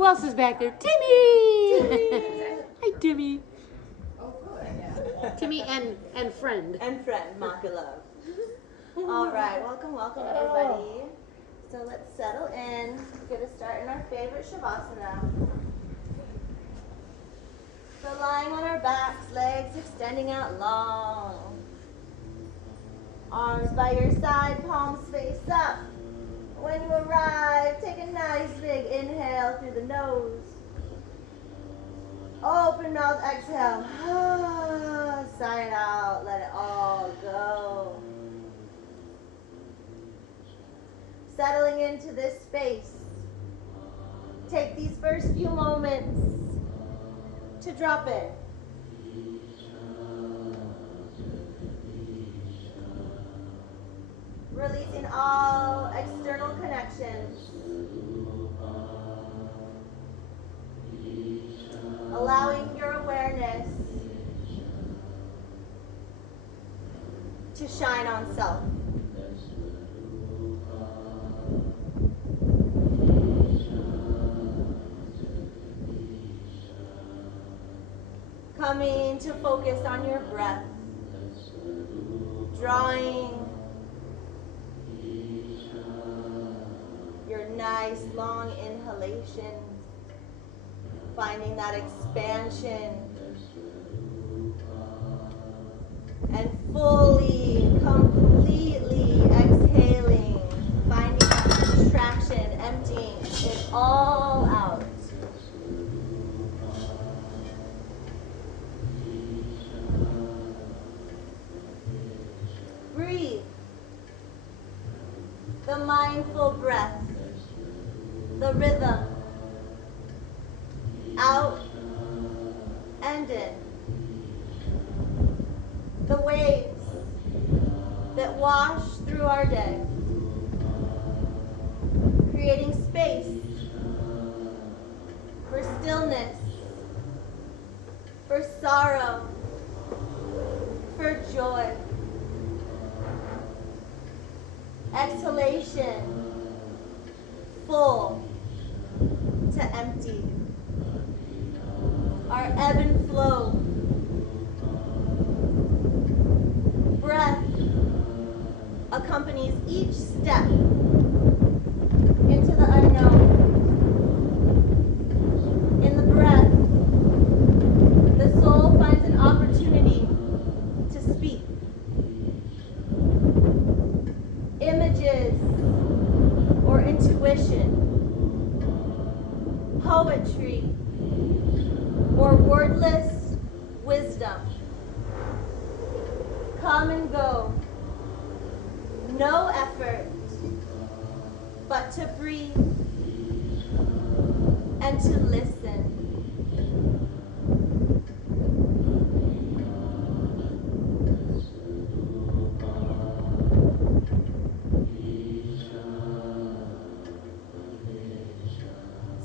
Who else is back there? Timmy! Hi, Timmy. Timmy and friend. And friend, Makula. All right, welcome everybody. So let's settle in. We're going to start in our favorite Shavasana. So lying on our backs, legs extending out long. Arms by your side, palms face up. When you arrive, take a nice big inhale through the nose. Open mouth, exhale. Sigh it out, let it all go. Settling into this space. Take these first few moments to drop in. Releasing all external connections. Allowing your awareness to shine on self. Coming to focus on your breath. Drawing your nice long inhalation. Finding that expansion. And fully, completely exhaling. Finding that contraction, emptying it all out. Breathe. The mindful breath. The rhythm. Out and in. The waves that wash through our day, creating space for stillness, for sorrow, for joy. Exhalation, full to empty. Our ebb and flow. Breath accompanies each step into the unknown. In the breath, the soul finds an opportunity to speak. Images or intuition, poetry, or wordless wisdom come and go. No effort but to breathe and to listen.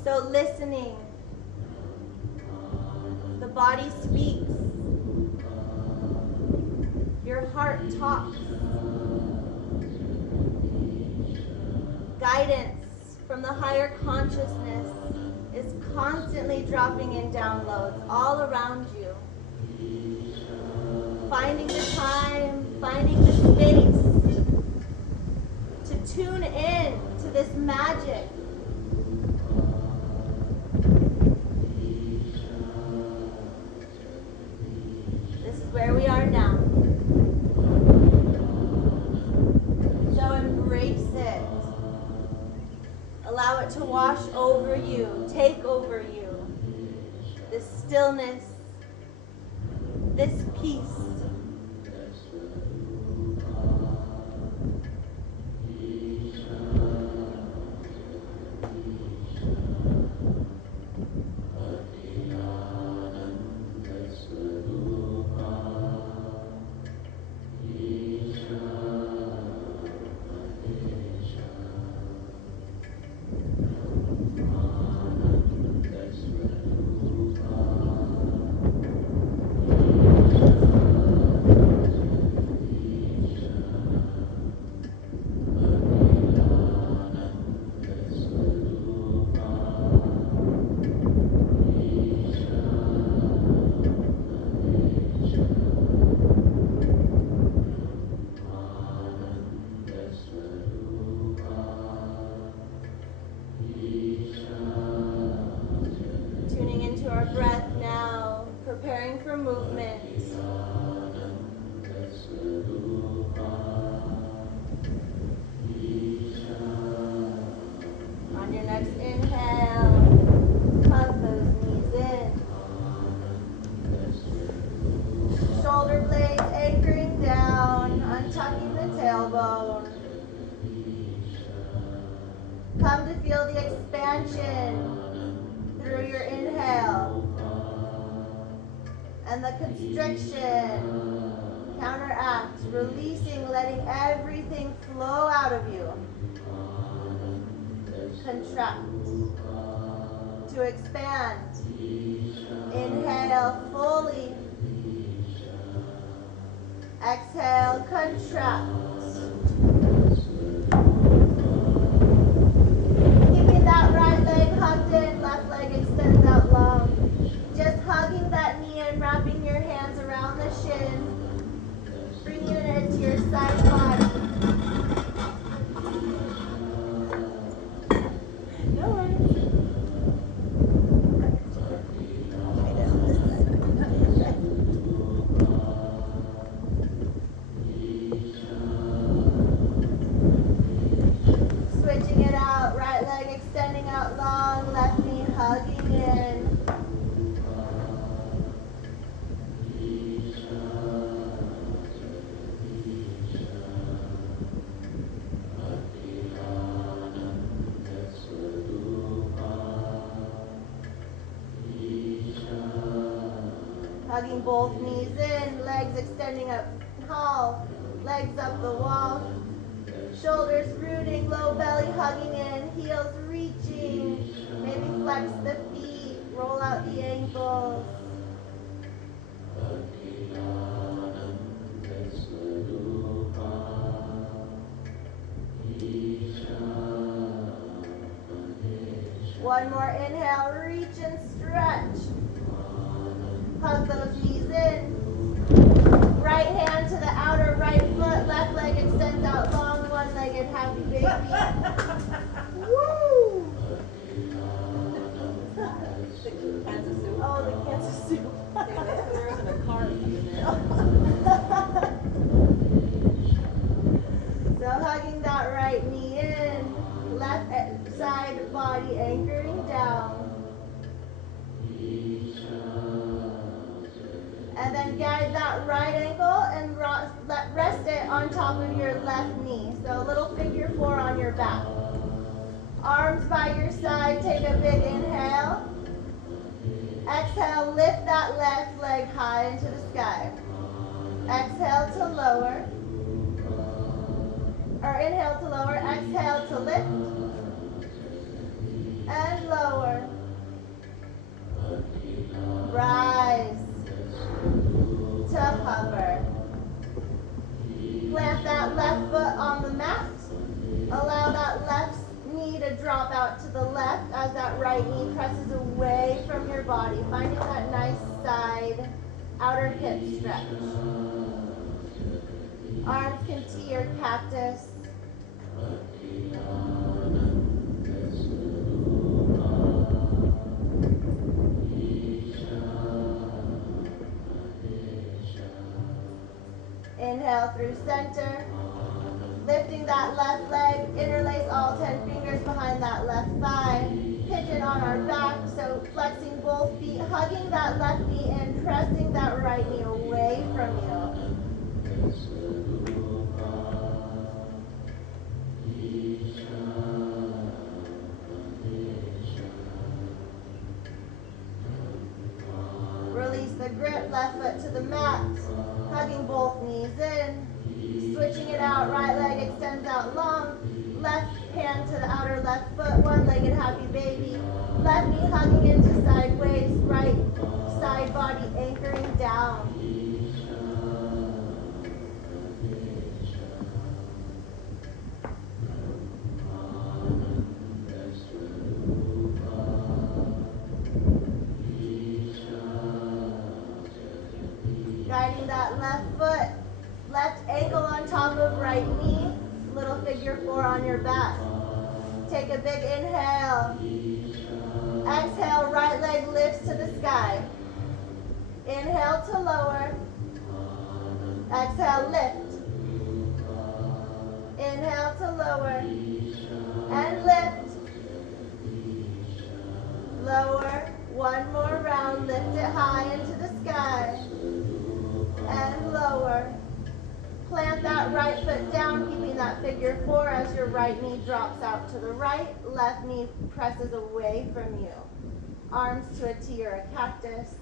So listening, the body speaks, your heart talks. Guidance from the higher consciousness is constantly dropping in downloads all around you. Finding the time, finding the space to tune in to this magic. Where we are now. So embrace it. Allow it to wash over you, take over you. This stillness, this peace. for movement. On your next inhale, hug those knees in. Shoulder blades anchoring down, untucking the tailbone. Come to feel the expansion through your inhale. And the constriction counteracts, releasing, letting everything flow out of you. Contract. To expand. Inhale fully. Exhale, contract. Keeping that right leg hugged in, left leg extends out long. Just hugging that knee and wrapping your hands around the shin. Bringing it into your side body. No worries. Switching it out, right leg extending out long, left knee hugging in. Hugging both knees in, legs extending up tall, legs up the wall. Shoulders rooting, low belly hugging in, heels reaching. Maybe flex the feet, roll out the ankles. One more inhale, reach and stretch. Hug those knees in. Right hand to the outer right foot, left leg extends out long, one-legged happy baby. Woo! Oh, the Kansas soup. There isn't a car in there. So hugging that right knee in, left side body anchoring down. And then guide that right ankle and rest it on top of your left knee. So a little figure 4 on your back. Arms by your side, take a big inhale. Exhale, lift that left leg high into the sky. Exhale to lower. Or inhale to lower, exhale to lift. And lower. Rise. To hover. Plant that left foot on the mat. Allow that left knee to drop out to the left as that right knee presses away from your body, finding that nice side outer hip stretch. Arms can to your cactus. Inhale through center. Lifting that left leg, interlace all 10 fingers behind that left thigh. Pigeon on our back, so flexing both feet, hugging that left knee and pressing that right knee away from you. Release the grip, left foot to the mat, hugging both knees in. Switching it out, right leg extends out long, left hand to the outer left foot, one-legged happy baby. Left knee hugging into sideways, right side body anchoring down. Guiding that left foot, left ankle on top of right knee, little figure 4 on your back. Take a big inhale. Exhale, right leg lifts to the sky. Inhale to lower. Exhale, lift. Inhale to lower. And lift. Lower. One more round. Lift it high into the sky. And lower. Plant that right foot down, keeping that figure 4 as your right knee drops out to the right. Left knee presses away from you. Arms to a T or a cactus.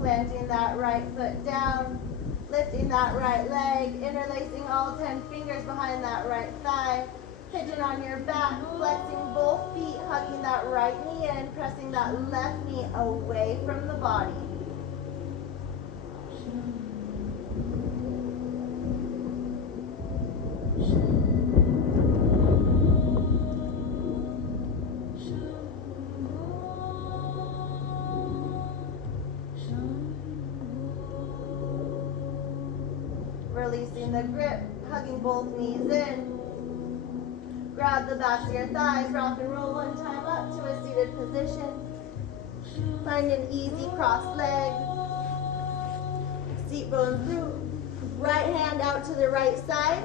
Planting that right foot down, lifting that right leg, interlacing all 10 fingers behind that right thigh, pigeon on your back, flexing both feet, hugging that right knee in, pressing that left knee away from the body. Releasing the grip, hugging both knees in. Grab the backs of your thighs, rock and roll one time up to a seated position. Find an easy crossed leg. Seat bones root. Right hand out to the right side.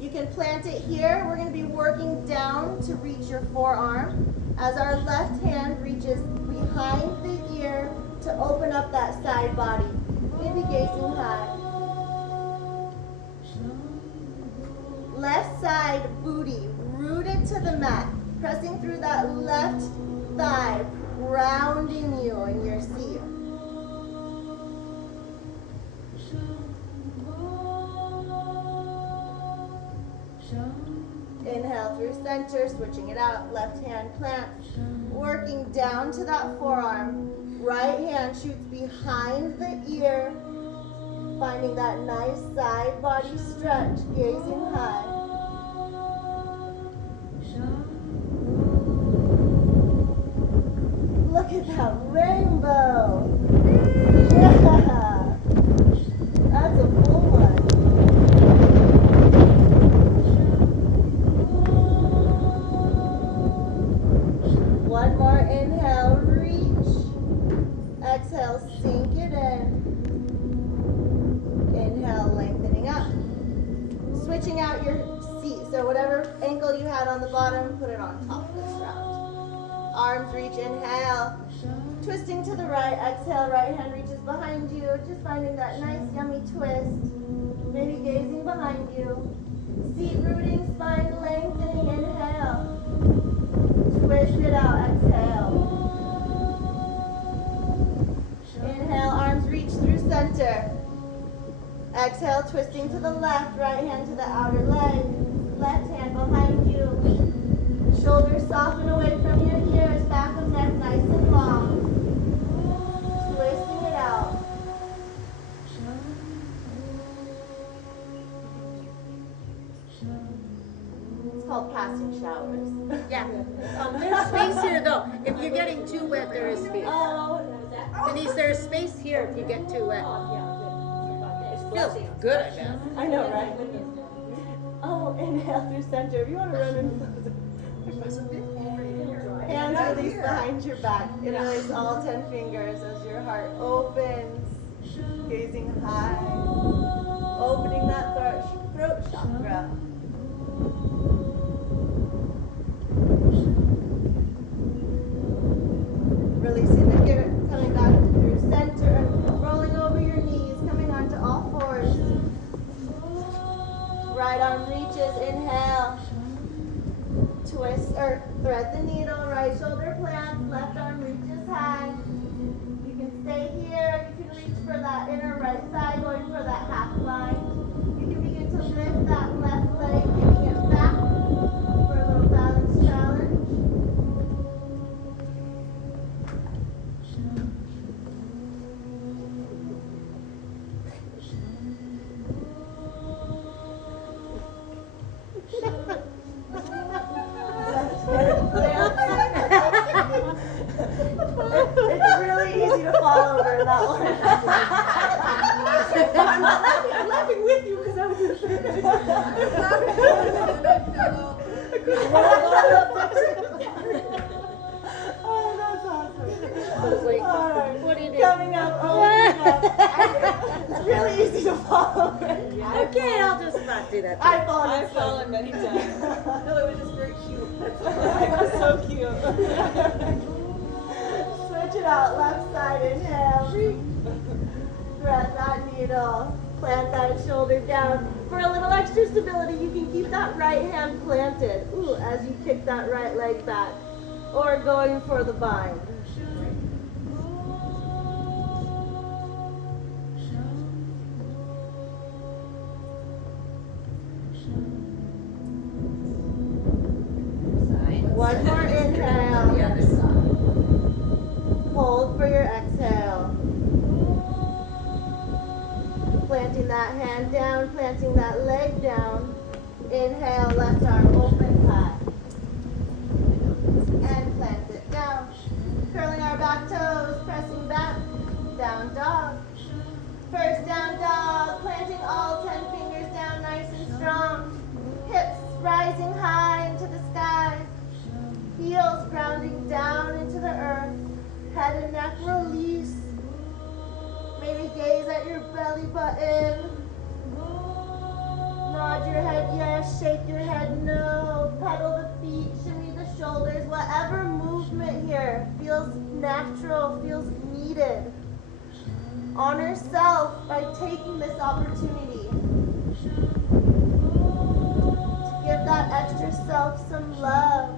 You can plant it here. We're going to be working down to reach your forearm as our left hand reaches behind the ear to open up that side body. Maybe gazing high. Left side booty rooted to the mat, pressing through that left thigh, grounding you in your seat. Inhale through center, switching it out, left hand plants, working down to that forearm. Right hand shoots behind the ear, finding that nice side body stretch, gazing high. Look at that rainbow. Yeah. That's a full one. One more inhale, reach. Exhale, sink it in. Inhale, lengthening up. Switching out your seat. So whatever ankle you had on the bottom, put it on top this round. Arms reach, inhale. Twisting to the right, exhale, right hand reaches behind you. Just finding that nice yummy twist. Maybe gazing behind you. Seat rooting, spine lengthening, inhale. Twist it out, exhale. Inhale, arms reach through center. Exhale, twisting to the left, right hand to the outer leg. Left hand behind you. Shoulders soften away from your ears, back of neck nice and long. Twisting it out. It's called passing showers. Yeah. There's space here though. If you're getting too wet, there is space. Oh, Denise, there's space here if you get too wet. Feels good, I guess. I know, right? Oh, inhale through center. If you want to run in. Hands release behind your back. Interlace all 10 fingers as your heart opens. Gazing high. Opening that throat chakra. Releasing the grip, coming back through center, rolling over your knees, coming onto all fours. Right arm reaches, inhale. Twist or thread the needle, right shoulder plants, left arm reaches high. You can stay here, you can reach for that inner right side, going for that half bind. You can begin to lift that left leg, kicking it back for a little balance challenge. to fall over in that one. I'm not laughing. I'm laughing with you because I was in Oh, that's awesome. I was like, All right. what do you do? Coming up, oh my God. It's really easy to fall over. Okay, I'll just not do that. I've fallen. I've fallen many times. No, it was just very cute. That's all. It was so cute. Switch it out, left side, inhale, reach. Thread that needle, plant that shoulder down. For a little extra stability, you can keep that right hand planted. Ooh, as you kick that right leg back. Or going for the bind. One more inhale. The other side. Hold for your exhale. Planting that hand down, planting that leg down. Inhale, left arm open high. And plant it down. Curling our back toes, pressing back. Down dog. First down dog, planting all 10 fingers down nice and strong. Hips rising high into the sky. Heels grounding down into the earth. Head and neck release. Maybe gaze at your belly button. Nod your head yes, shake your head no. Pedal the feet, shimmy the shoulders. Whatever movement here feels natural, feels needed. Honor self by taking this opportunity to give that extra self some love.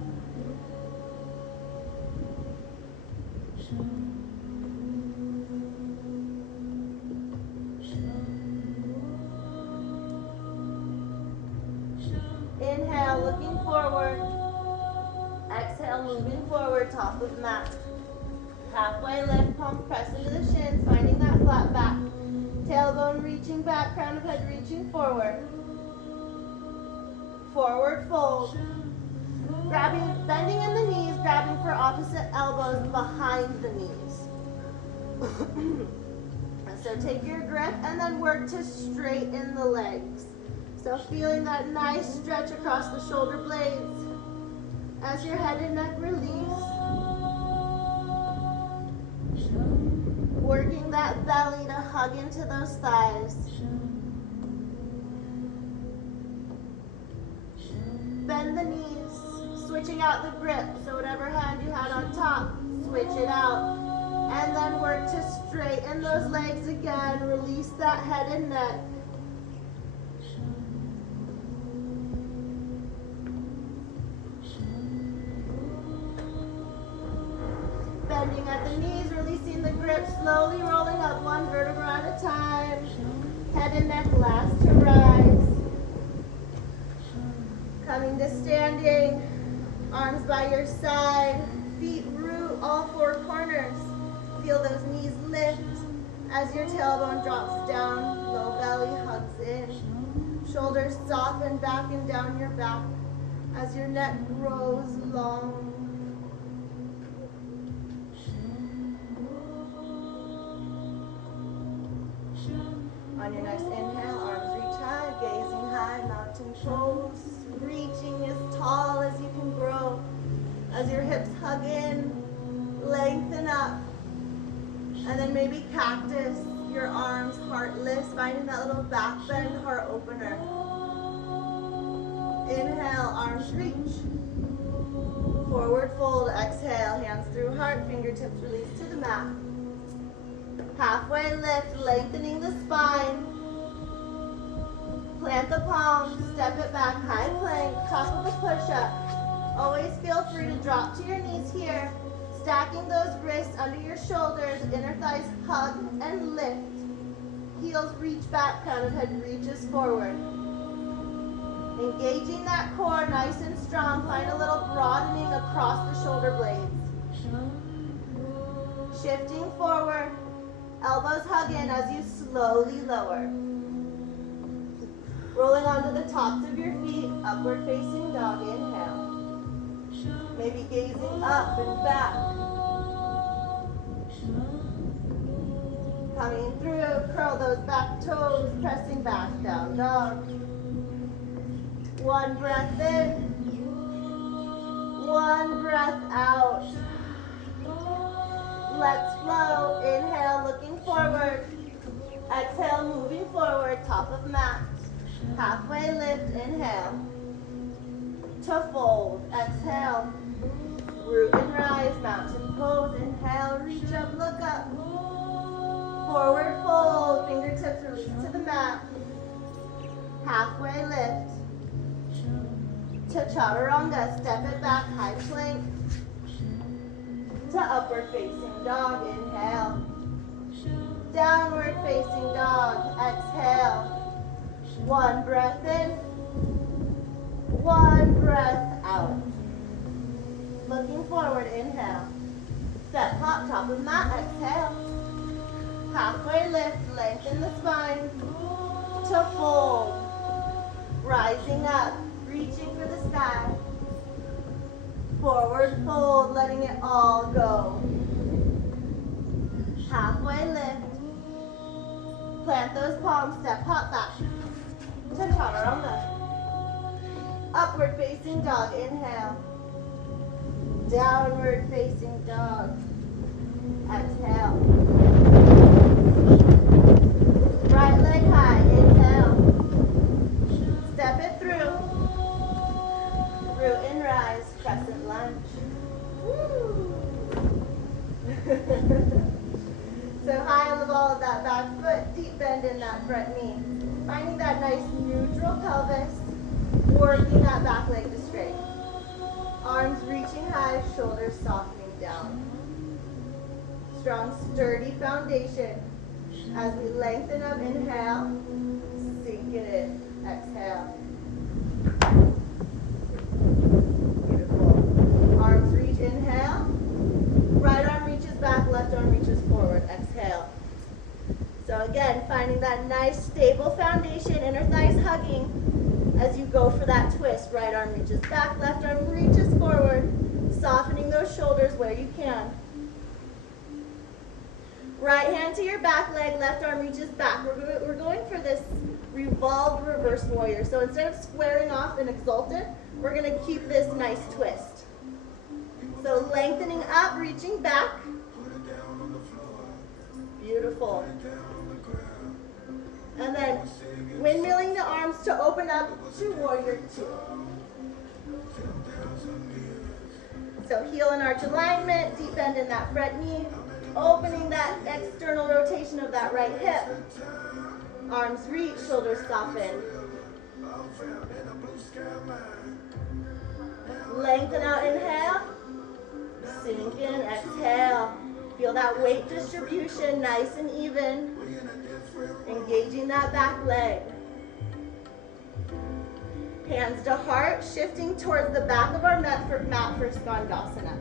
Inhale, looking forward. Exhale, moving forward, top of mat. Halfway lift, palms press into the shins, finding that flat back. Tailbone reaching back, crown of head reaching forward. Forward fold. Grabbing, bending in the knees, grabbing for opposite elbows behind the knees. So take your grip and then work to straighten the legs. So feeling that nice stretch across the shoulder blades as your head and neck release. Working that belly to hug into those thighs. Bend the knees, switching out the grip. So whatever hand you had on top, switch it out. And then work to straighten those legs again. Release that head and neck. Bending at the knees, releasing the grip, slowly rolling up one vertebra at a time. Head and neck last to rise. Coming to standing, arms by your side, feet root all four corners. Feel those knees lift as your tailbone drops down, low belly hugs in. Shoulders soften back and down your back as your neck grows long. On your next inhale, arms reach high, gazing high, mountain pose, reaching as tall as you can grow. As your hips hug in, lengthen up. And then maybe cactus, your arms heartless, finding that little back bend heart opener. Inhale, arms reach. Forward fold, exhale, hands through heart, fingertips release to the mat. Halfway lift, lengthening the spine. Plant the palms, step it back, high plank, top of the push-up. Always feel free to drop to your knees here. Stacking those wrists under your shoulders, inner thighs hug and lift. Heels reach back, crown of head reaches forward. Engaging that core nice and strong. Find a little broadening across the shoulder blades. Shifting forward. Elbows hug in as you slowly lower. Rolling onto the tops of your feet, upward facing dog, inhale. Maybe gazing up and back. Coming through, curl those back toes, pressing back, down dog. One breath in, one breath out. Let's flow. Inhale, looking forward. Exhale, moving forward, top of mat. Halfway lift, inhale. To fold, exhale. Root and rise, mountain pose. Inhale, reach up, look up. Forward fold, fingertips release to the mat. Halfway lift. To chaturanga, step it back, high plank. To upward facing dog, inhale. Downward facing dog, exhale. One breath in, one breath out. Looking forward, inhale. Step hop, top of mat, exhale. Halfway lift, lengthen the spine. To fold. Rising up, reaching for the sky. Forward fold, letting it all go. Halfway lift. Plant those palms, step hop back. To chaturanga. Upward facing dog, inhale. Downward facing dog, exhale. Right leg high, inhale. Step it through. Root and rise, crescent lunge. Woo. So high on the ball of that back foot, deep bend in that front knee. Finding that nice neutral pelvis, working that back leg to straight. Arms reaching high, shoulders softening down. Strong, sturdy foundation. As we lengthen up, inhale, sink it in, exhale. Beautiful. Arms reach, inhale. Right arm reaches back, left arm reaches forward, exhale. So again, finding that nice stable foundation, inner thighs hugging as you go for that twist. Right arm reaches back, left arm reaches forward, softening those shoulders where you can. Right hand to your back leg, left arm reaches back. We're going for this revolved reverse warrior. So instead of squaring off and exalted, we're going to keep this nice twist. So lengthening up, reaching back. Beautiful. And then windmilling the arms to open up to warrior two. So heel and arch alignment, deep bend in that front knee, opening that external rotation of that right hip. Arms reach, shoulders soften. Lengthen out, inhale. Sink in, exhale. Feel that weight distribution, nice and even. Engaging that back leg. Hands to heart, shifting towards the back of our mat for Skandasana.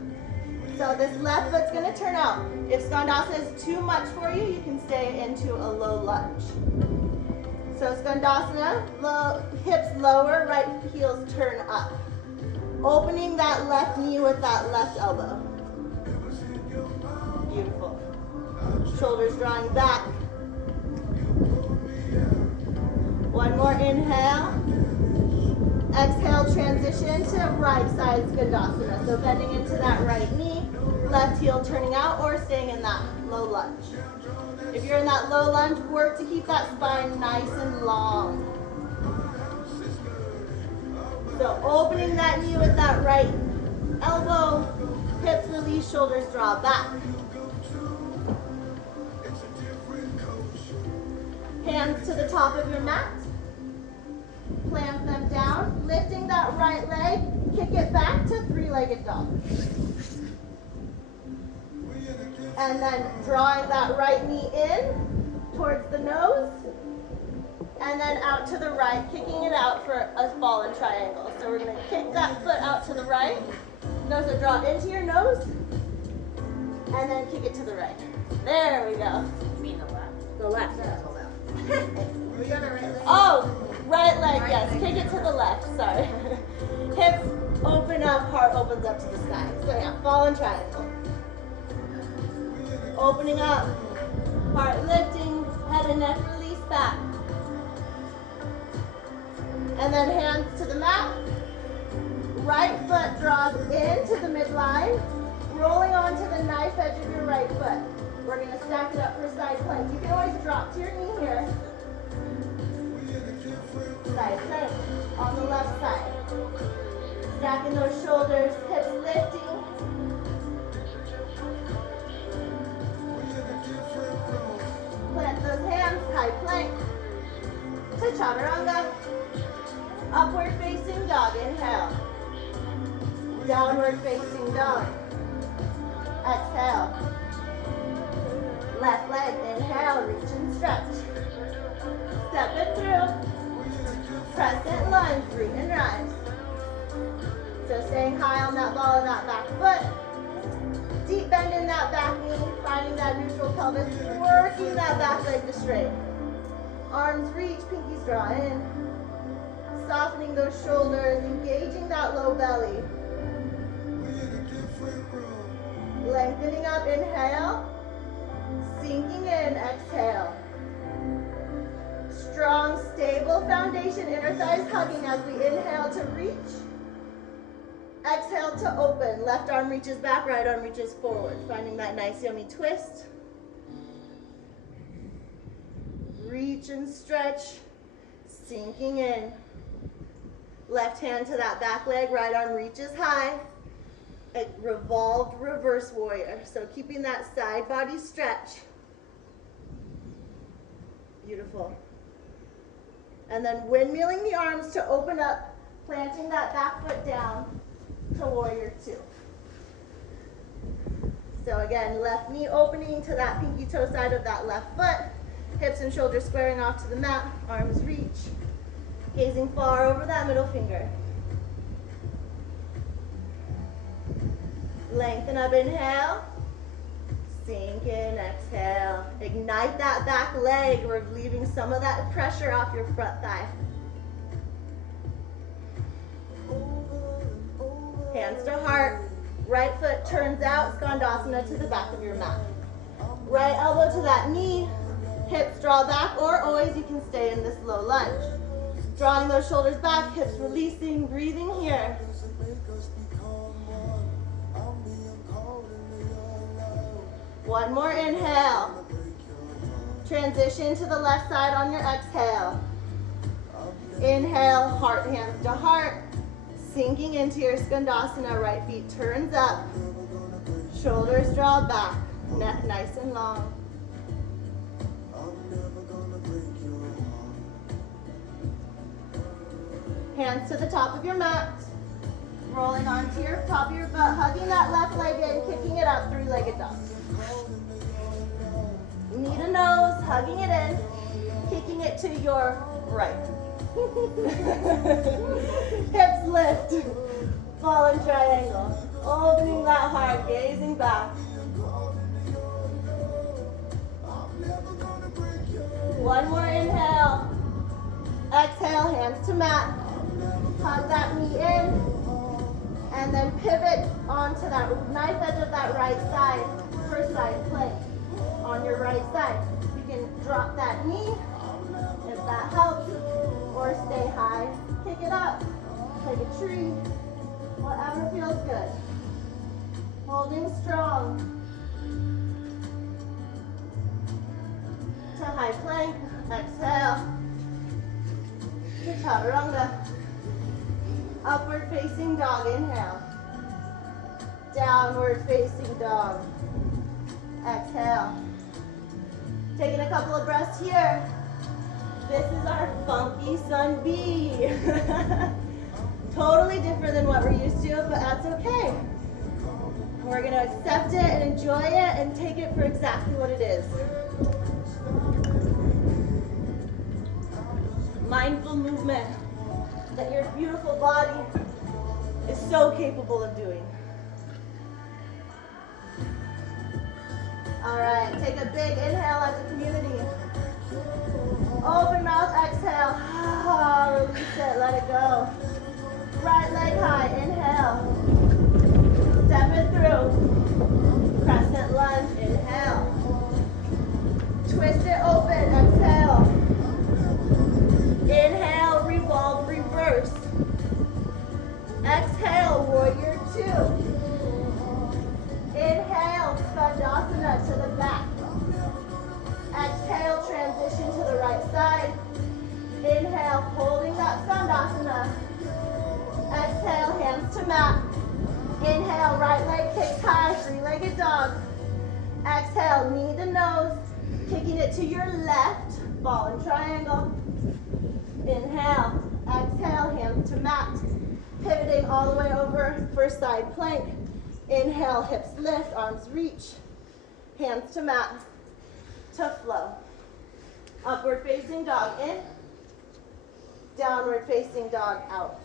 So this left foot's going to turn out. If Skandasana is too much for you, you can stay into a low lunge. So Skandasana, hips lower, right heels turn up. Opening that left knee with that left elbow. Beautiful. Shoulders drawing back. One more inhale. Exhale, transition to right side Skandasana. So bending into that right knee, left heel turning out or staying in that low lunge. If you're in that low lunge, work to keep that spine nice and long. So opening that knee with that right elbow, hips release, shoulders draw back. Hands to the top of your mat. Plant them down, lifting that right leg, kick it back to three-legged dog. And then drawing that right knee in towards the nose, and then out to the right, kicking it out for a fallen triangle. So we're going to kick that foot out to the right, nose will draw into your nose, and then kick it to the right. There we go. You mean the left? The left. We got it right leg. Oh, right leg, yes. Kick it to the left, sorry. Hips open up, heart opens up to the sky. So yeah, fallen triangle. Opening up, Heart lifting, head and neck release back. And then hands to the mat. Right foot draws into the midline, rolling onto the knife edge of your right foot. We're going to stack it up for side plank. You can always drop to your knee here. Side plank on the left side. Stacking those shoulders, hips lifting. Plant those hands, high plank to chaturanga. Upward facing dog, inhale. Downward facing dog. Exhale. Left leg, inhale, reach and stretch. Step it through. Crescent lunge, root and rise. So staying high on that ball of that back foot. Deep bend in that back knee, finding that neutral pelvis, working that back leg to straight. Arms reach, pinkies draw in. Softening those shoulders, engaging that low belly. Lengthening up, inhale. Sinking in, exhale. Strong, stable foundation, inner thighs hugging as we inhale to reach. Exhale to open. Left arm reaches back, right arm reaches forward. Finding that nice yummy twist. Reach and stretch. Sinking in. Left hand to that back leg, right arm reaches high. A revolved reverse warrior. So keeping that side body stretch. Beautiful. And then windmilling the arms to open up, planting that back foot down to warrior two. So again, left knee opening to that pinky toe side of that left foot. Hips and shoulders squaring off to the mat, arms reach. Gazing far over that middle finger. Lengthen up, inhale. Sink in, exhale. Ignite that back leg, relieving some of that pressure off your front thigh. Hands to heart. Right foot turns out, skandasana to the back of your mat. Right elbow to that knee. Hips draw back, or always you can stay in this low lunge. Drawing those shoulders back, hips releasing, breathing here. One more inhale. Transition to the left side on your exhale. Inhale, heart, hands to heart. Sinking into your skandasana, right feet turns up. Shoulders draw back, neck nice and long. Hands to the top of your mat. Rolling onto your top of your butt, hugging that left leg in, kicking it up, three-legged dog. Knee to nose, hugging it in, kicking it to your right. Hips lift, fallen triangle. Opening that heart, gazing back. One more inhale. Exhale, hands to mat. Hug that knee in. And then pivot onto that knife edge of that right side for side plank. On your right side, you can drop that knee if that helps, or stay high, kick it up, like a tree, whatever feels good. Holding strong to high plank, exhale, to chaturanga. Upward facing dog, inhale. Downward facing dog, exhale. Taking a couple of breaths here. This is our funky sun bee. Totally different than what we're used to, but that's okay. We're gonna accept it and enjoy it and take it for exactly what it is. Mindful movement that your beautiful body is so capable of doing. All right, take a big inhale as a community. Open mouth, exhale. Release it, let it go. Right leg high, inhale. Step it through. Crescent lunge, inhale. Twist it open, exhale. Inhale, revolve, reverse. Exhale, warrior two. Inhale, skandasana to the back. Exhale, transition to the right side. Inhale, holding that skandasana. Exhale, hands to mat. Inhale, right leg kicks high, three-legged dog. Exhale, knee to nose, kicking it to your left, ball and triangle. Inhale, exhale, hands to mat. Pivoting all the way over for side plank. Inhale, hips lift, arms reach. Hands to mat, to flow. Upward facing dog in. Downward facing dog out.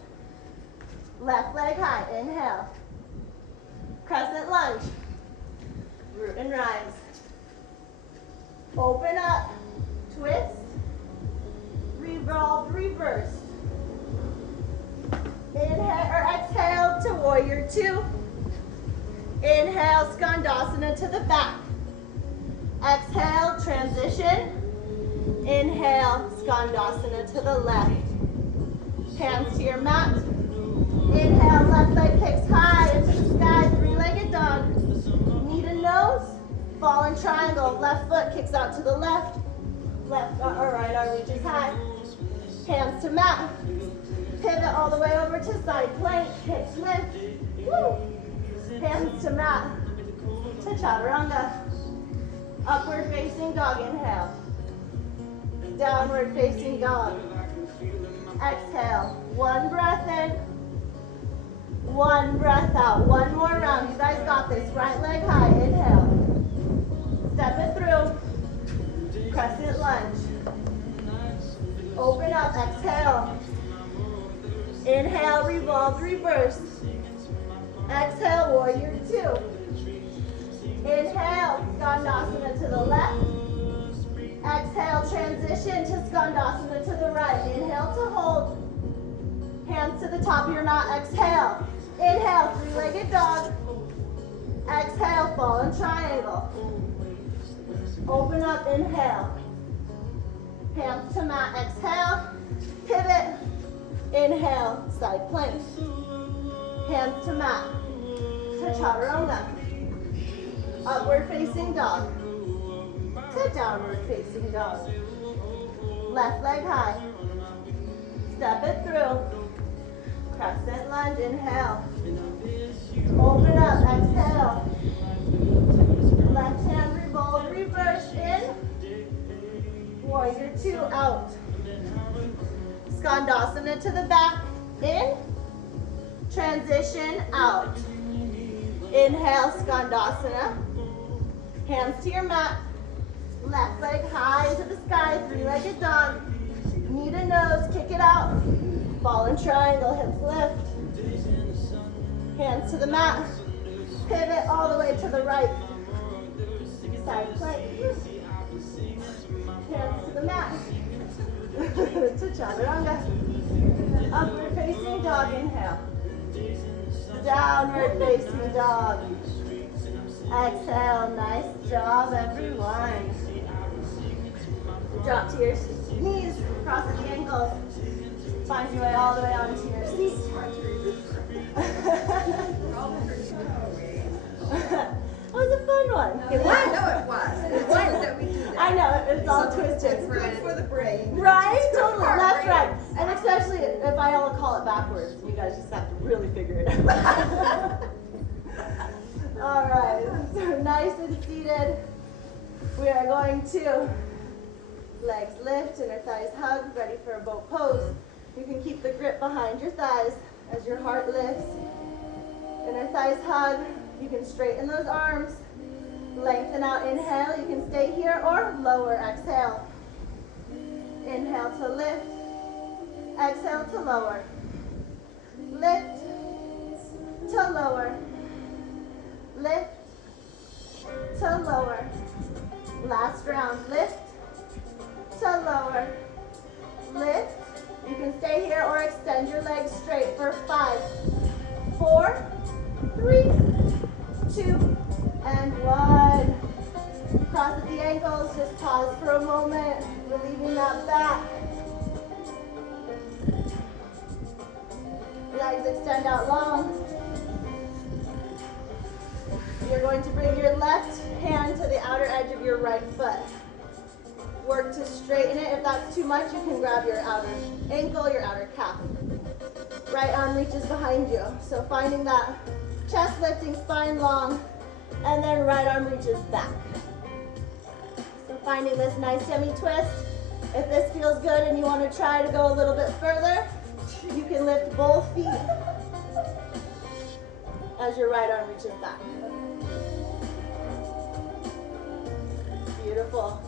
Left leg high, inhale. Crescent lunge. Root and rise. Open up, twist, revolve, reverse. Inhale or exhale to warrior two. Inhale, skandasana to the back. Exhale, transition. Inhale, skandasana to the left. Hands to your mat. Inhale, left leg kicks high into the sky, three-legged dog. Knee to nose, fallen triangle. Left foot kicks out to the left. Left or right arm reaches high. Hands to mat. Pivot all the way over to side plank. Hips lift. Woo. Hands to mat. To chaturanga. Upward facing dog, inhale. Downward facing dog. Exhale. One breath in. One breath out. One more round. You guys got this. Right leg high. Inhale. Step it through. Crescent lunge. Open up. Exhale. Inhale. Revolve. Reverse. Exhale. Warrior two. Inhale. Skandasana to the left. Exhale. Transition to skandasana to the right. Inhale to hold. Hands to the top of your mat. Exhale. Inhale, three-legged dog. Exhale, fallen triangle. Open up, inhale. Hands to mat, exhale. Pivot. Inhale, side plank. Hands to mat. To chaturanga. Upward facing dog. To downward facing dog. Left leg high. Step it through. Crescent lunge, inhale. Open up, exhale. Left hand revolve, reverse in. Warrior two, out. Skandasana to the back, in. Transition, out. Inhale, skandasana. Hands to your mat. Left leg high into the sky, three-legged dog. Knee to nose, kick it out. Ball and triangle, hips lift. Hands to the mat. Pivot all the way to the right. Side plank. Hands to the mat. To chaturanga. Upward facing dog, inhale. Downward facing dog. Exhale, nice job everyone. Drop to your knees, cross the ankles. Find your way all the way onto your seat. It was a fun one. It was. I know it was. It's nice that we do that. I know, it's all twisted. It's good for the brain. Right? It's good Totally. for our Left, brain. right. And especially if I all call it backwards. You guys just have to really figure it out. All right. So nice and seated. We are going to legs lift, inner thighs hug, ready for a boat pose. You can keep the grip behind your thighs as your heart lifts. Inner thighs hug. You can straighten those arms. Lengthen out, inhale. You can stay here or lower, exhale. Inhale to lift. Exhale to lower. Lift to lower. Lift to lower. Last round. Lift to lower. Lift. You can stay here or extend your legs straight for 5, 4, 3, 2, and 1. Cross at the ankles, just pause for a moment, relieving that back. Legs extend out long. You're going to bring your left hand to the outer edge of your right foot. Work to straighten it. If that's too much, you can grab your outer ankle, your outer calf. Right arm reaches behind you. So finding that chest lifting, spine long, and then right arm reaches back. So finding this nice semi-twist. If this feels good and you want to try to go a little bit further, you can lift both feet as your right arm reaches back. Beautiful.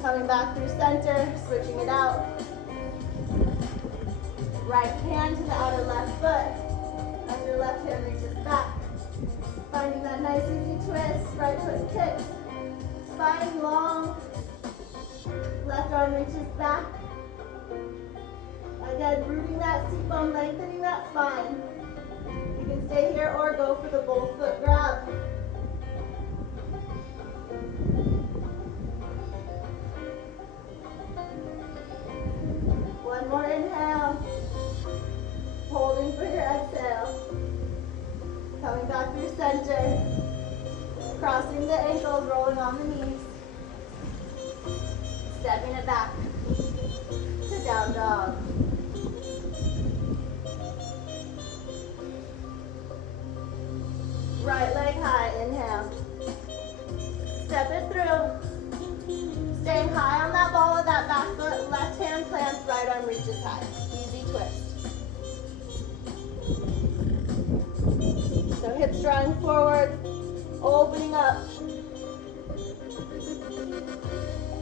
Coming back through center, switching it out. Right hand to the outer left foot as your left hand reaches back. Finding that nice easy twist, right foot kicks. Spine long. Left arm reaches back. Again, rooting that seat bone, lengthening that spine. You can stay here or go for the both foot grab. One more inhale. Holding for your exhale. Coming back through center. Crossing the ankles, rolling on the knees. Stepping it back to down dog. Right leg high, inhale. Step it through. Staying high on that ball of that back foot. Left hand plants, right arm reaches high. Easy twist. So hips drawing forward, opening up.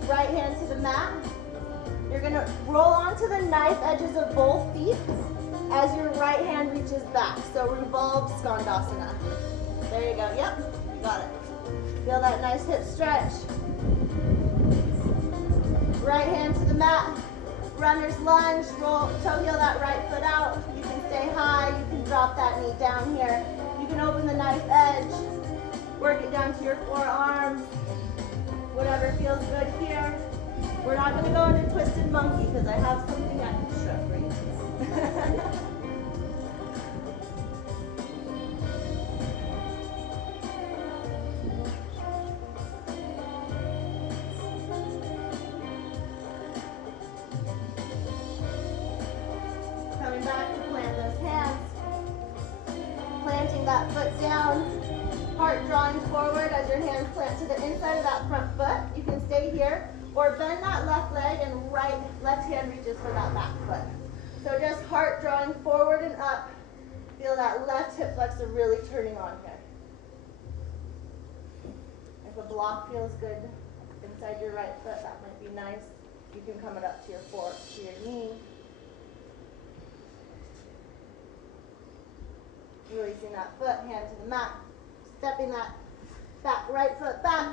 Right hand to the mat. You're going to roll onto the knife edges of both feet as your right hand reaches back. So revolve Skandasana. There you go. Yep, you got it. Feel that nice hip stretch. Right hand to the mat. Runner's lunge. Roll, toe heel that right foot out. You can stay high. You can drop that knee down here. You can open the knife edge. Work it down to your forearms. Whatever feels good here. We're not going to go into twisted monkey because I have something extra for you. Coming back to plant those hands. Planting that foot down. Heart drawing forward as your hands plant to the inside of that front foot. You can stay here or bend that left leg and left hand reaches for that back foot. So just heart drawing forward and up. Feel that left hip flexor really turning on here. If a block feels good inside your right foot, that might be nice. You can come it up to your knee. Releasing that foot, hand to the mat. Stepping that right foot back,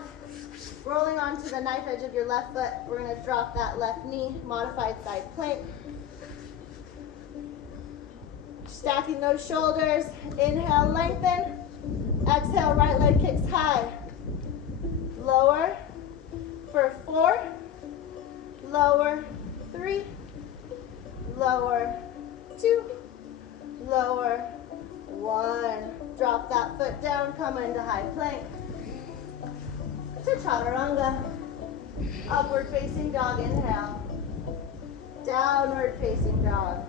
rolling onto the knife edge of your left foot. We're going to drop that left knee, modified side plank. Stacking those shoulders. Inhale, lengthen. Exhale, right leg kicks high. Lower for 4. Lower 3. Lower 2. Lower 1. Drop that foot down, come into high plank. To chaturanga. Upward facing dog, inhale. Downward facing dog.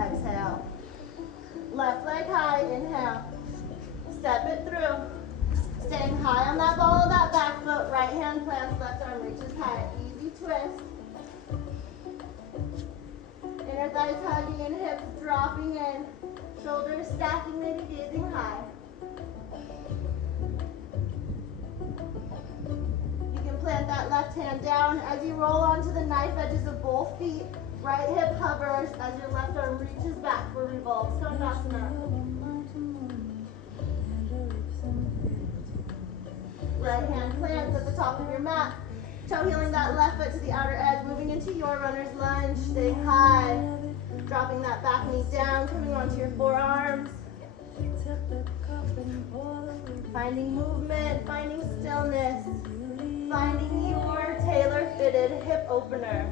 Exhale. Left leg high, inhale. Step it through. Staying high on that ball of that back foot. Right hand plants, left arm reaches high. Easy twist. Inner thighs hugging and hips dropping in. Shoulders stacking, maybe gazing high. You can plant that left hand down as you roll onto the knife edges of both feet. Right hip hovers as your left arm reaches back for revolve Skandasana. Right hand plants at the top of your mat. Toe heeling that left foot to the outer edge, moving into your runner's lunge, staying high. Dropping that back knee down, coming onto your forearms. Finding movement, finding stillness, Finding your tailor-fitted hip opener.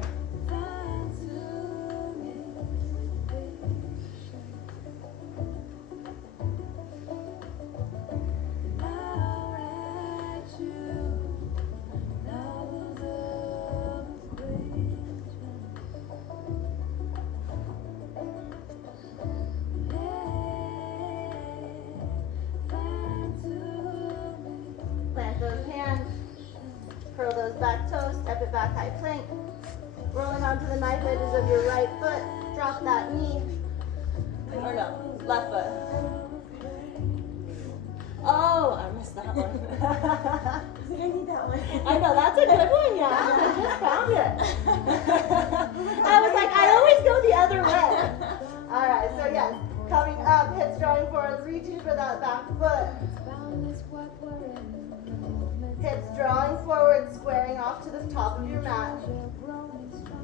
Plant those hands, curl those back toes, step it back, high plank. Rolling onto the knife edges of your right foot, drop that knee. Or no, left foot. Oh, I missed that one. I need that one. I know, that's a good one, yeah. I just found it. I was like, I always go the other way. All right, so yes, coming up, hips drawing forward, reaching for that back foot. Hips drawing forward, squaring off to the top of your mat.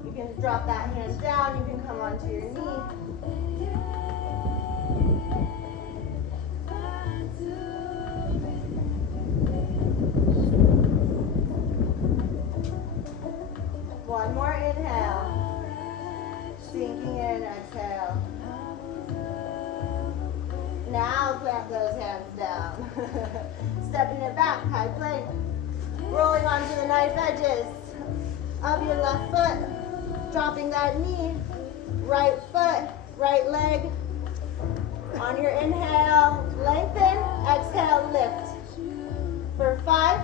You can drop that hand down, you can come onto your knee. One more inhale. Sinking in, exhale. Now plant those hands down. Stepping it back, high plank. Rolling onto the knife edges of your left foot. Dropping that knee. Right foot, right leg. On your inhale, lengthen. Exhale, lift. For 5,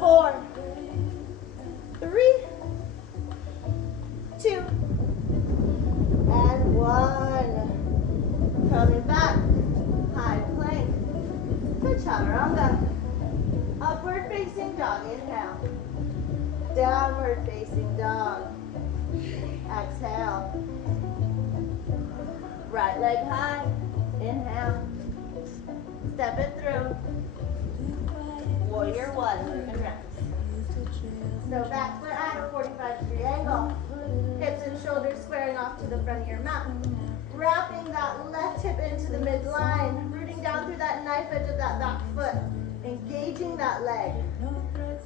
4, 3, 2, and 1. Coming back, high plank to chaturanga. Upward facing dog, inhale. Downward facing dog. Exhale. Right leg high, inhale. Step it through. Warrior 1, move and rest. So back foot at a 45-degree angle. Hips and shoulders squaring off to the front of your mat. Wrapping that left hip into the midline. Rooting down through that knife edge of that back foot. Engaging that leg.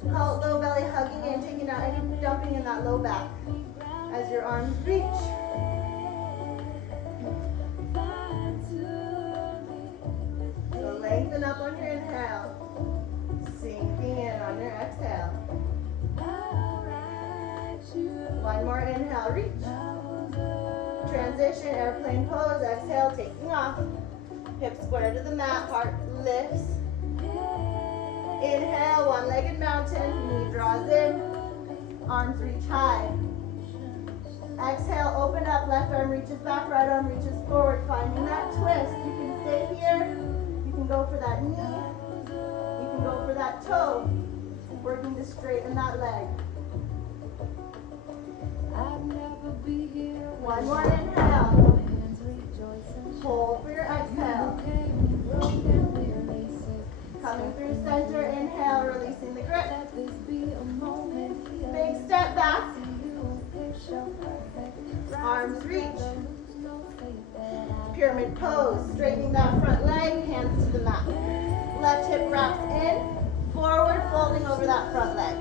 Low belly hugging in, taking out any dumping in that low back. As your arms reach. So lengthen up on your inhale. Sinking in on your exhale. One more inhale, reach. Transition, airplane pose, exhale, taking off. Hips square to the mat, heart lifts. Inhale, one-legged mountain, knee draws in. Arms reach high. Exhale, open up, left arm reaches back, right arm reaches forward, finding that twist. You can stay here, you can go for that knee, you can go for that toe, working to straighten that leg. One more inhale. Hold for your exhale. Coming through center, inhale, releasing the grip. Big step back. Arms reach. Pyramid pose, straightening that front leg, hands to the mat. Left hip wraps in, forward folding over that front leg.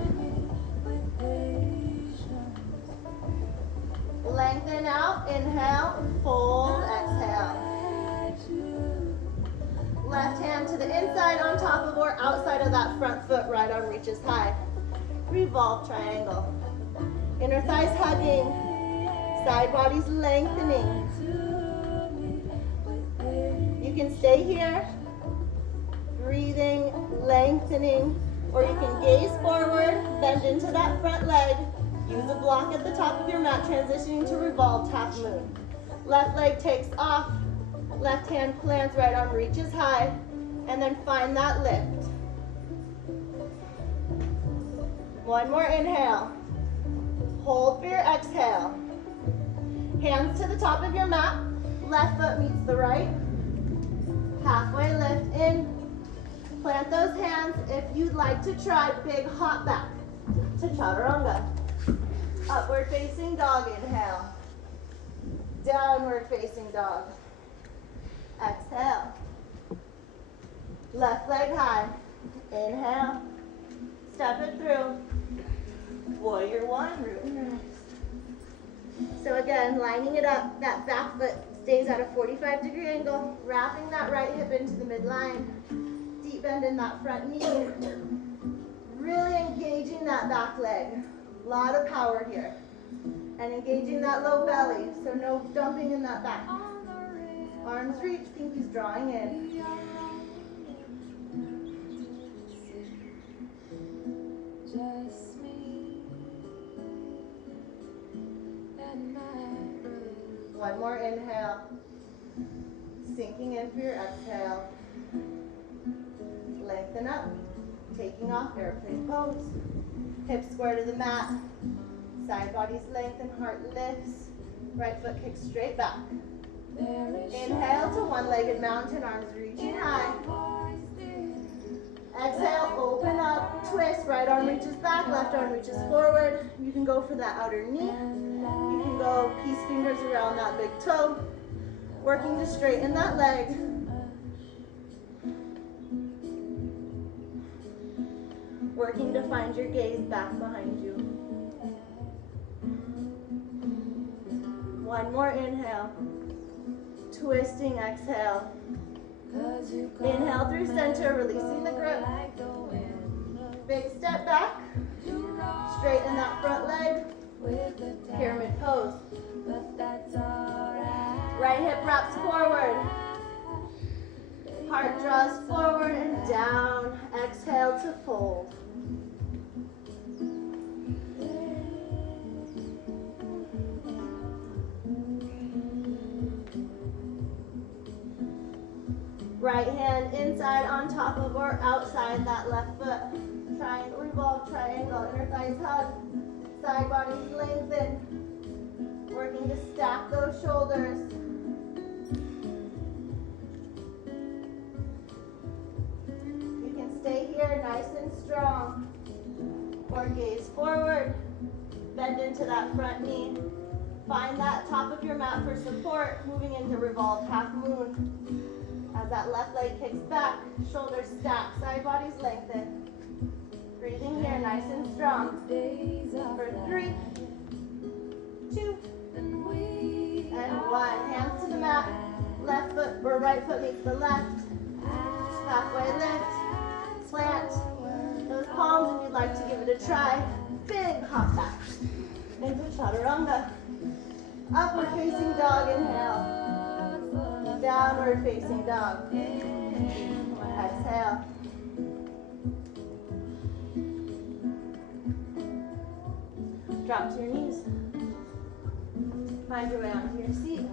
Lengthen out, inhale, fold, exhale. Left hand to the inside on top of or outside of that front foot, right arm reaches high. Revolve triangle. Inner thighs hugging, side bodies lengthening. You can stay here, breathing, lengthening, or you can gaze forward, bend into that front leg. Use a block at the top of your mat, transitioning to revolved half moon. Left leg takes off, left hand plants, right arm reaches high, and then find that lift. One more inhale. Hold for your exhale. Hands to the top of your mat, left foot meets the right. Halfway lift in. Plant those hands if you'd like to try big hop back to chaturanga. Upward facing dog, inhale. Downward facing dog. Exhale. Left leg high. Inhale. Step it through. Warrior one, root and rest. So again, lining it up, that back foot stays at a 45-degree angle, wrapping that right hip into the midline, deep bend in that front knee, really engaging that back leg. A lot of power here. And engaging that low belly, so no dumping in that back. Arms reach, pinkies drawing in. One more inhale. Sinking in for your exhale. Lengthen up. Taking off, airplane pose. Hips square to the mat. Side body's lengthen, heart lifts. Right foot kicks straight back. Inhale to one-legged mountain, arms reaching high. Exhale, open up, twist. Right arm reaches back, left arm reaches forward. You can go for that outer knee. You can go peace fingers around that big toe. Working to straighten that leg. Working to find your gaze back behind you. One more inhale. Twisting, exhale. Inhale through center, releasing the grip. Big step back. Straighten that front leg. Pyramid pose. Right hip wraps forward. Heart draws forward and down. Exhale to fold. Right hand inside on top of or outside that left foot. Triangle, revolve, triangle, inner thighs hug. Side bodies lengthen. Working to stack those shoulders. You can stay here nice and strong. Or gaze forward. Bend into that front knee. Find that top of your mat for support. Moving into revolved half moon. As that left leg kicks back, shoulders stack, side bodies lengthen. Breathing here, nice and strong. For 3, 2, and 1. Hands to the mat. Left foot or right foot meets the left. Halfway lift. Plant those palms if you'd like to give it a try. Big hop back into chaturanga. Upward facing dog, inhale. Downward facing dog. Exhale. Drop to your knees. Find your way onto your seat.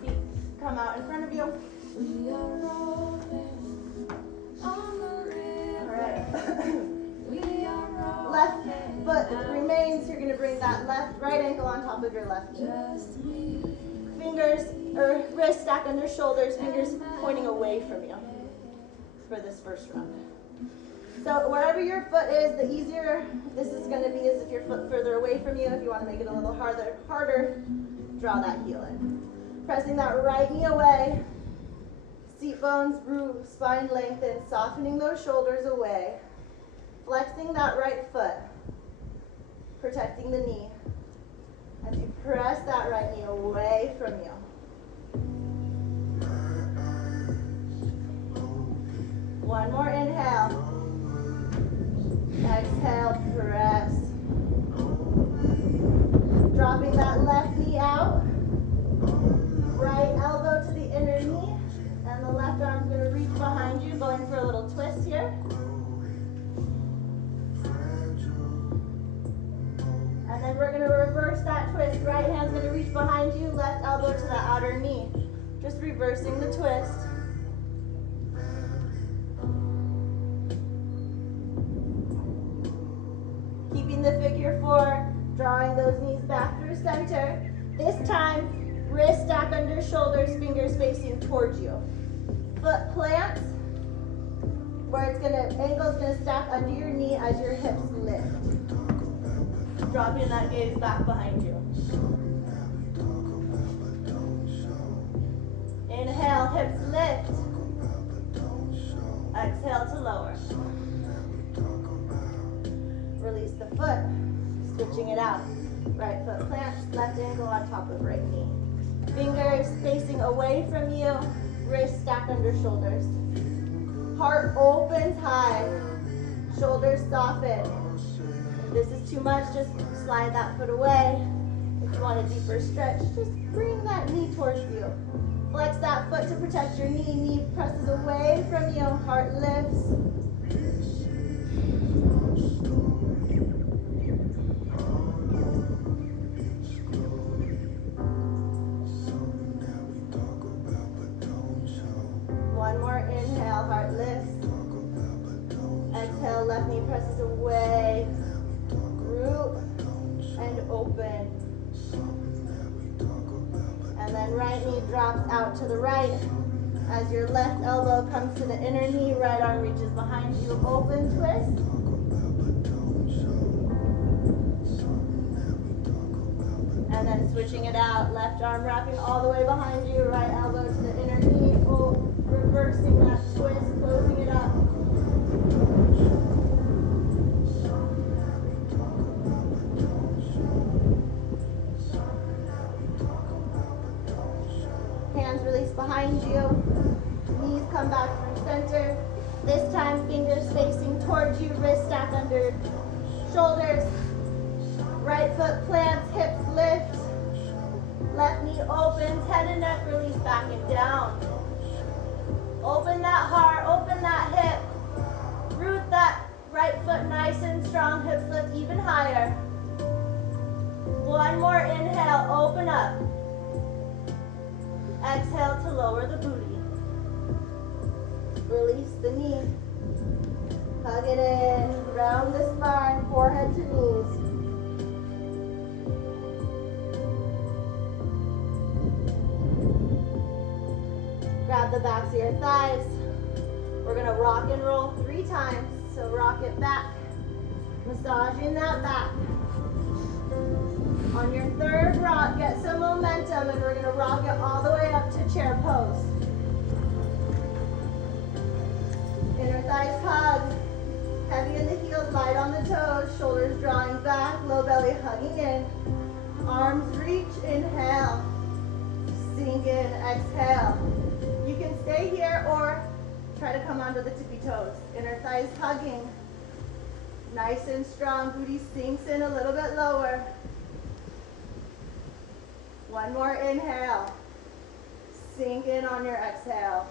Feet come out in front of you. Alright. Left foot remains. You're going to bring that right ankle on top of your left knee. Fingers or wrists stack under shoulders, fingers pointing away from you for this first round. So wherever your foot is, the easier this is going to be is if your foot further away from you. If you want to make it a little harder, draw that heel in. Pressing that right knee away. Seat bones, groove, spine lengthen, softening those shoulders away. Flexing that right foot, protecting the knee. As you press that right knee away from you. One more inhale. Exhale, press. Dropping that left knee out. Right elbow to the inner knee. And the left arm's going to reach behind you, going for a little twist here. And then we're going to reverse that twist. Right hand's going to reach behind you, left elbow to the outer knee. Just reversing the twist. Keeping the figure 4, drawing those knees back through center. This time, wrist stack under shoulders, fingers facing towards you. Foot plants, where ankle's going to stack under your knee as your hips lift. Dropping that gaze back behind you. Inhale, hips lift. Exhale to lower. release the foot, switching it out. Right foot plants, left ankle on top of right knee. Fingers facing away from you, wrists stacked under shoulders. Heart opens high, shoulders soften. If this is too much, just slide that foot away. If you want a deeper stretch, just bring that knee towards you. Flex that foot to protect your knee. Knee presses away from you, heart lifts. One more inhale, heart lifts. Exhale, left knee presses away. Root and open. And then right knee drops out to the right. As your left elbow comes to the inner knee, right arm reaches behind you, open twist. And then switching it out, left arm wrapping all the way behind you, right elbow to the inner knee, reversing that twist, closing it up. Hands release behind you, knees come back through center. This time fingers facing towards you, wrists stacked under shoulders. Right foot plants, hips lift. Left knee opens, head and neck release back and down. Open that heart, open that hip. Root that right foot nice and strong, hips lift even higher. One more inhale, open up. Exhale to lower the booty. Release the knee. Hug it in, round the spine, forehead to knees. Grab the backs of your thighs. We're gonna rock and roll 3 times. So rock it back, massaging that back. On your third rock, get some momentum, and we're gonna rock it all the way up to chair pose. Inner thighs hug, heavy in the heels, light on the toes, shoulders drawing back, low belly hugging in. Arms reach, inhale. Sink in, exhale. You can stay here or try to come onto the tippy toes. Inner thighs hugging. Nice and strong, booty sinks in a little bit lower. One more inhale. Sink in on your exhale.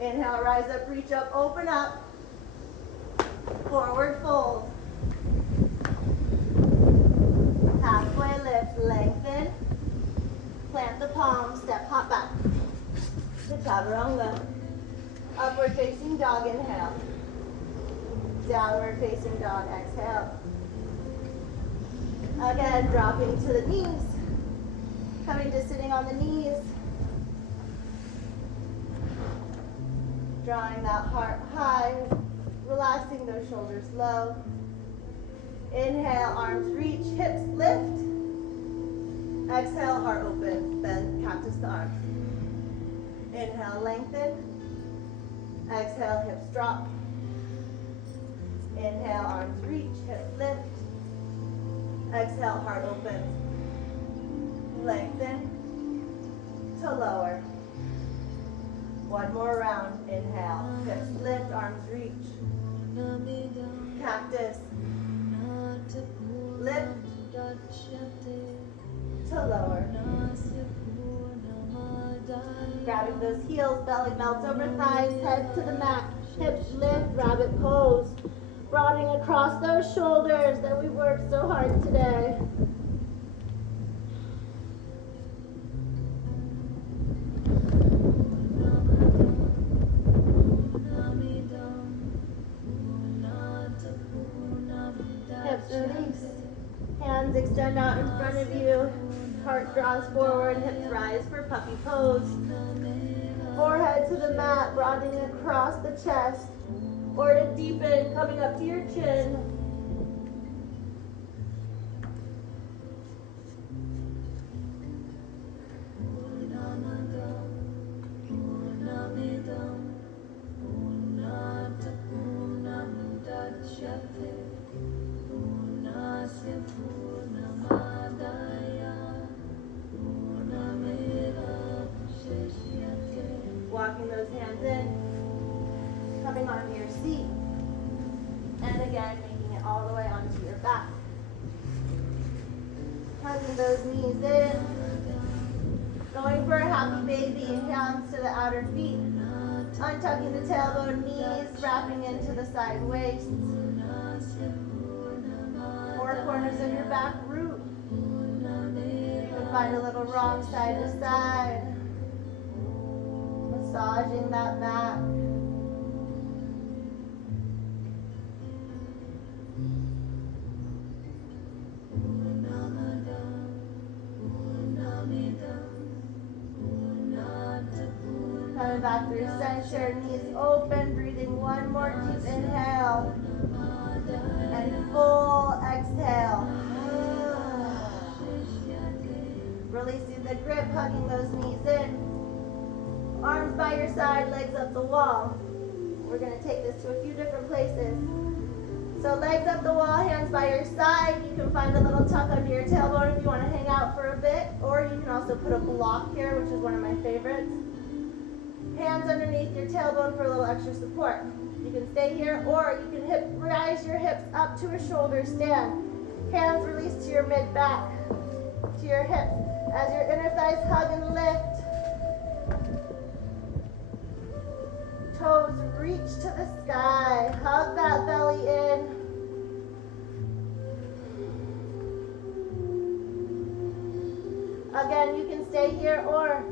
Inhale, rise up, reach up, open up. Forward fold. Halfway lift, lengthen. Plant the palms, step, hop back. To chaturanga. Upward facing dog, inhale. Downward facing dog, exhale. Again, dropping to the knees. Coming to sitting on the knees. Drawing that heart high. Relaxing those shoulders low. Inhale, arms reach, hips lift. Exhale, heart open. Bend, cactus the arms. Inhale, lengthen. Exhale, hips drop. Inhale, arms reach, hips lift. Exhale, heart open. Lengthen to lower. One more round. Inhale, hips lift, arms reach. Cactus. Lift to lower. Grabbing those heels, belly melts over thighs, head to the mat, hips lift, rabbit pose. Broadening across those shoulders that we worked so hard today. Hips release. Hands extend out in front of you. Heart draws forward, hips rise for puppy pose. Forehead to the mat, broadening across the chest. Or to deepen, coming up to your chin. back. Tucking those knees in. Going for a happy baby, hands to the outer feet. Untucking the tailbone, knees wrapping into the side waist. Four corners of your back root. You can find a little rock side to side. Massaging that back. Coming back through center, knees open, breathing one more deep inhale. And full exhale. Releasing the grip, hugging those knees in. Arms by your side, legs up the wall. We're going to take this to a few different places. So legs up the wall, hands by your side. You can find a little tuck under your tailbone if you want to hang out for a bit. Or you can also put a block here, which is one of my favorites. Hands underneath your tailbone for a little extra support. You can stay here, or you can rise your hips up to a shoulder stand. Hands release to your mid-back, to your hips. As your inner thighs hug and lift. Toes reach to the sky. Hug that belly in. Again, you can stay here, or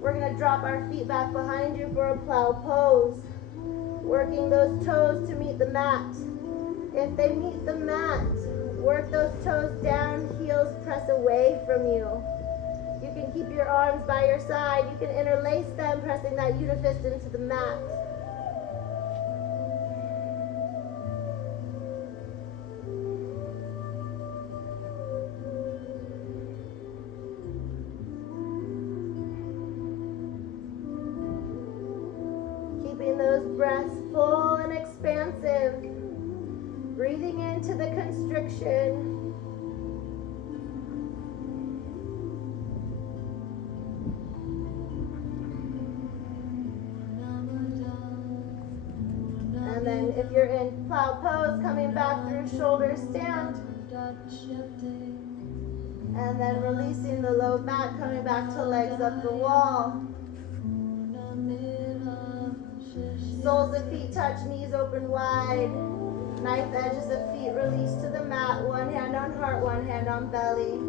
we're going to drop our feet back behind you for a plow pose. Working those toes to meet the mat. If they meet the mat, work those toes down, heels press away from you. You can keep your arms by your side. You can interlace them, pressing that unifist into the mat. Those breaths full and expansive. Breathing into the constriction. And then if you're in plow pose, coming back through shoulder stand. And then releasing the low back, coming back to legs up the wall. Soles of feet touch, knees open wide. Knife edges of feet release to the mat. One hand on heart, one hand on belly.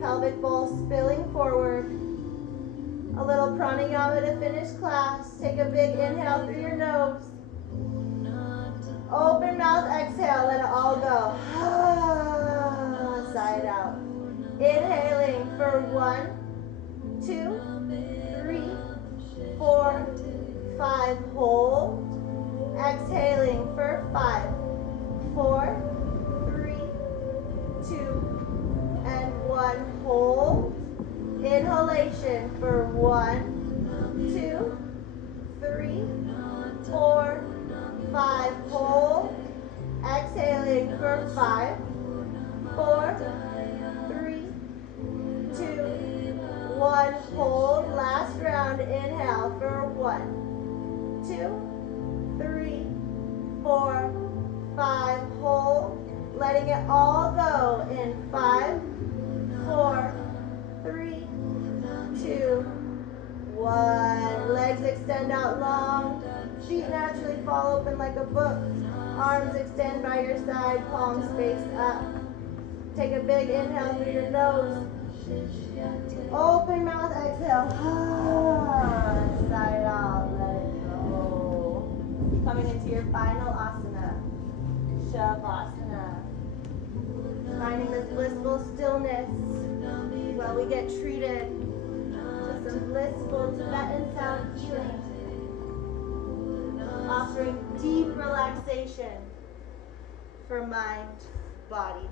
Pelvic bowl spilling forward. A little pranayama to finish class. Take a big inhale through your nose. Open mouth, exhale, let it all go. Side out. Inhaling for 1, 2, 3, 4, 5, hold. Exhaling for 5, 4, 3, 2, and 1, hold. Inhalation for 1, 2, 3, 4, 5, hold. Exhaling for 5, 4, 3, 2, 1, hold. Last round, inhale for 1, 2, 3, 4, 5, hold. Letting it all go in 5, 4, 3, 2, 1. Legs extend out long. Feet naturally fall open like a book. Arms extend by your side, palms face up. Take a big inhale through your nose. Open mouth, exhale. Side out, let it go. Coming into your final asana, Shavasana. Finding this blissful stillness while we get treated to some blissful Tibetan sound healing. Offering deep relaxation for mind, body.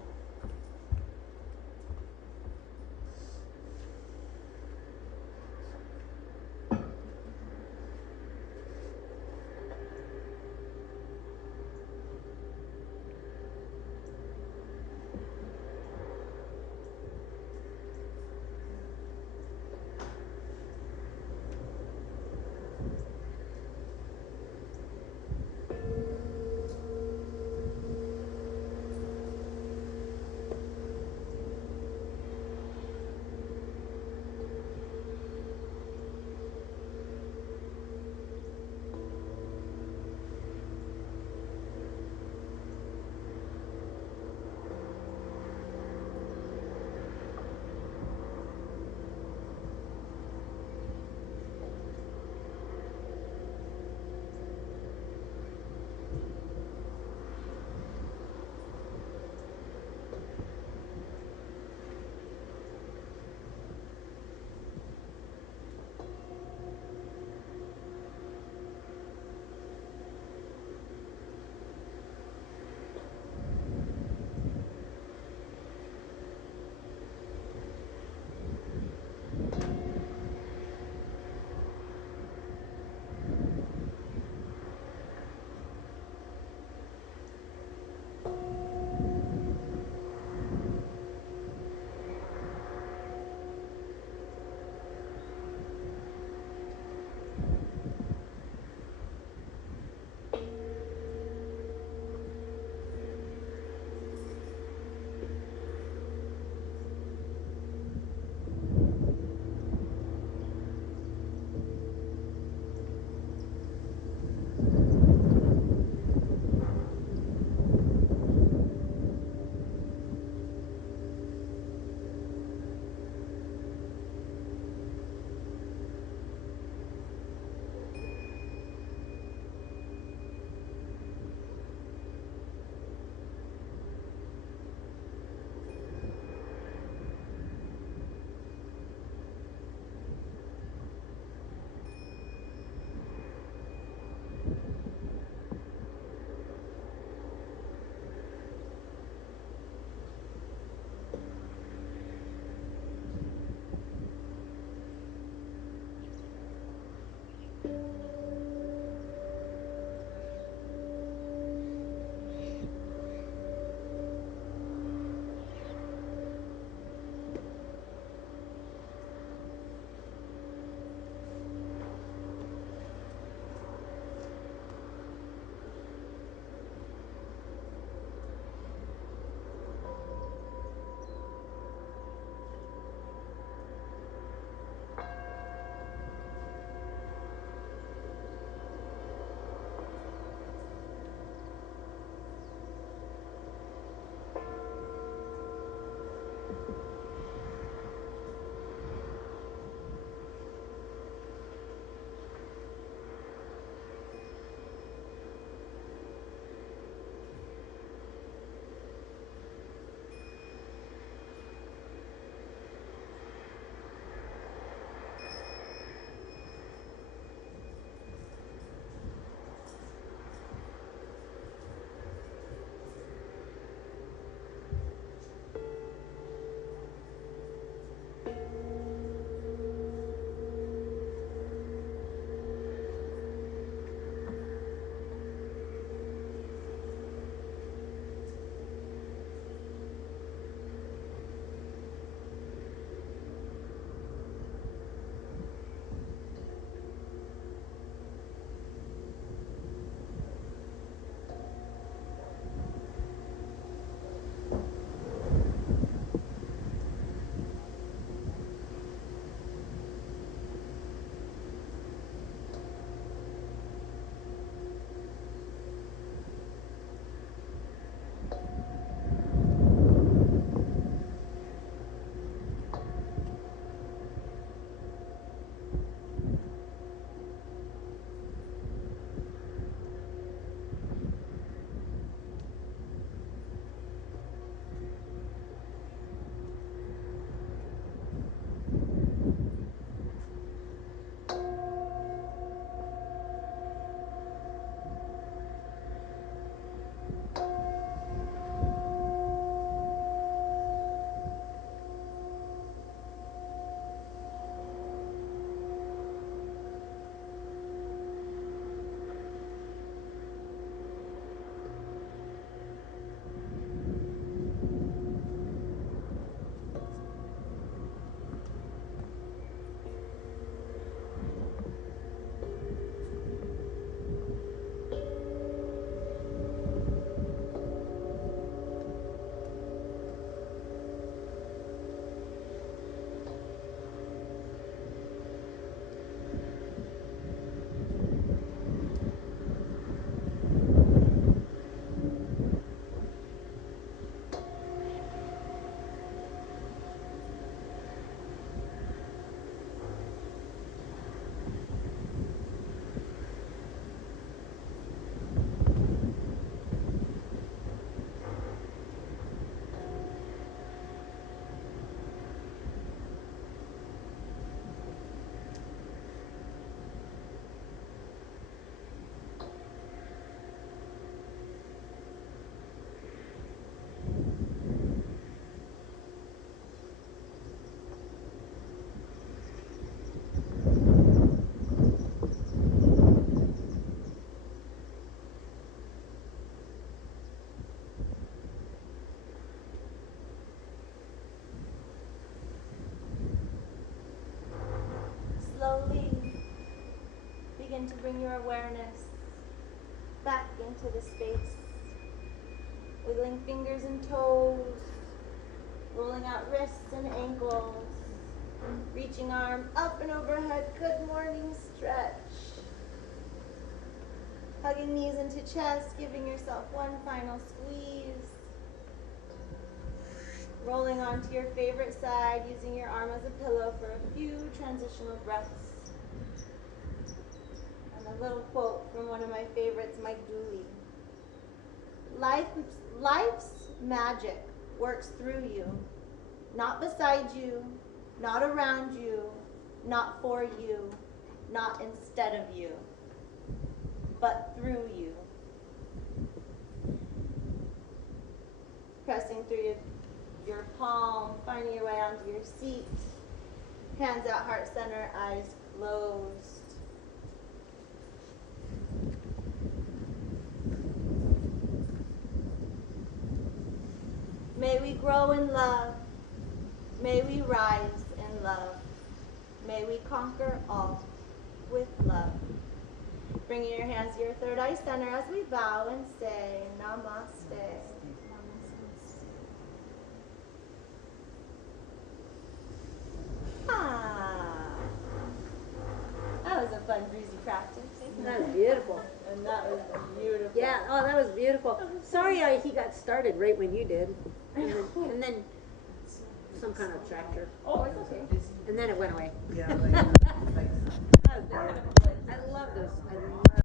awareness back into the space. Wiggling fingers and toes, rolling out wrists and ankles, reaching arm up and overhead. Good morning stretch. Hugging knees into chest, giving yourself one final squeeze. Rolling onto your favorite side, using your arm as a pillow for a few transitional breaths. And a little quote from one of my favorites, Mike Dooley. Life's magic works through you, not beside you, not around you, not for you, not instead of you, but through you. Pressing through your palm, finding your way onto your seat. Hands out, heart center, eyes closed. May we grow in love. May we rise in love. May we conquer all with love. Bringing your hands to your third eye center as we bow and say namaste. That was a fun, breezy practice. That was beautiful. And that was beautiful. Yeah, oh, that was beautiful. Sorry he got started right when you did. And then some kind of tractor. Oh, it's okay. And then it went away. Yeah, That was beautiful. I love this. I love